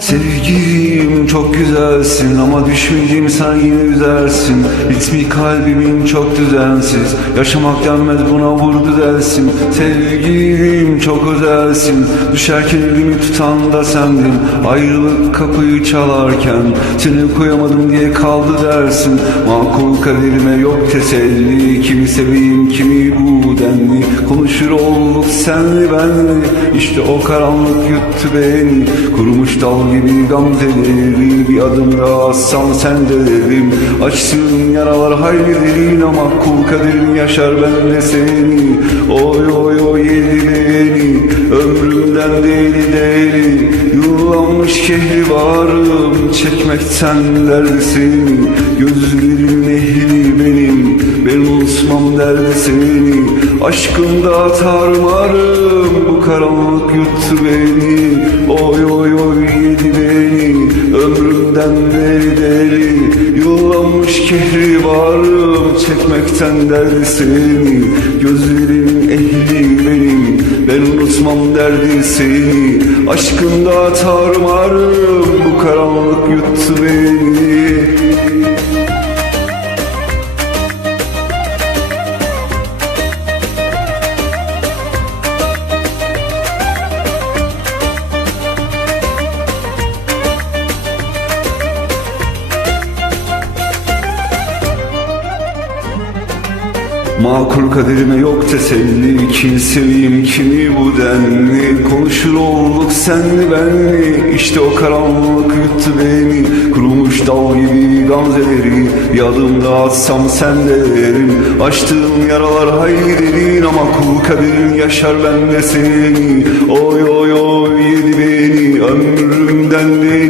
Sevgi Sevgilim çok güzelsin ama düşmeyeceğim sen yine üzersin. Ritmi kalbimin çok düzensiz. Yaşamak denmez buna vurdu dersin. Sevgilim çok özelsin. Düşerken elimi tutan da sendin. Ayrılık kapıyı çalarken Seni koyamadım diye kaldı dersin. Makul kaderime yok teselli. Kimi seveyim kimi bu denli. Konuşur olduk senli benli İşte o karanlık yuttu beni. Kurumuş dal gibi gamzeleri Bir adım daha atsan sen de derim. Açtığın yaralar hayli derin Ama kul kaderin yaşar ben de seni. Oy oy oy yedi beni Ömrümden deli deli Yuvarlanmış kehri varım Çekmekten derdi seni Gözlerin ehli benim Ben unutmam derdi seni. Aşkında tarmarım Bu karanlık yuttu beni. Oy oy oy yedi Ömrümden deli deli Yuvarlanmış kehri varım. Çekmekten derdi seni Gözlerin ehli benim Ben unutmam derdi seni Aşkında tarmarım. Bu karanlık yuttu beni Makul kaderime yok teselli. Kimi seveyim kimi bu denli? Konuşur olduk senli benli İşte o karanlık yuttu beni. Kurumuş dal gibi gamzeleri. Bir adım atsam sen de derim Açtığım yaralar hayli derin. Ama kul kaderin yaşar ben de seni. Oy oy oy yedi beni. Ömrümden deli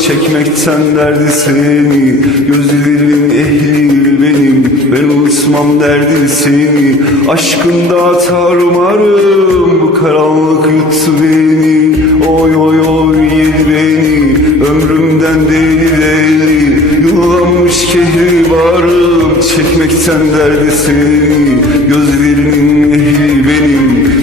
Çekmekten derdi seni Gözlerin ehli benim. Ben unutmam derdi seni Aşkında tarmarım Bu karanlık yuttu beni. Oy oy oy yedi beni. Ömrümden deli deli. Yıllanmış kehri bağrım Çekmekten derdi seni Gözlerinin ehli benim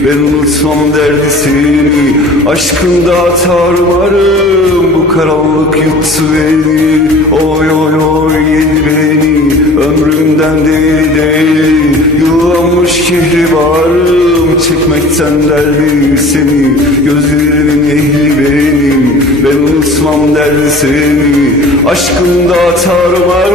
Ben unutmam derdi seni Aşkında tarmarım Bu karanlık yuttu beni Oy oy oy yedi beni. Ömrümden deli deli Yuvarlanmış kehri bağrım Çekmekten derdi seni Gözlerinin ehli benim. Ben unutmam derdi seni Aşkında tarmarım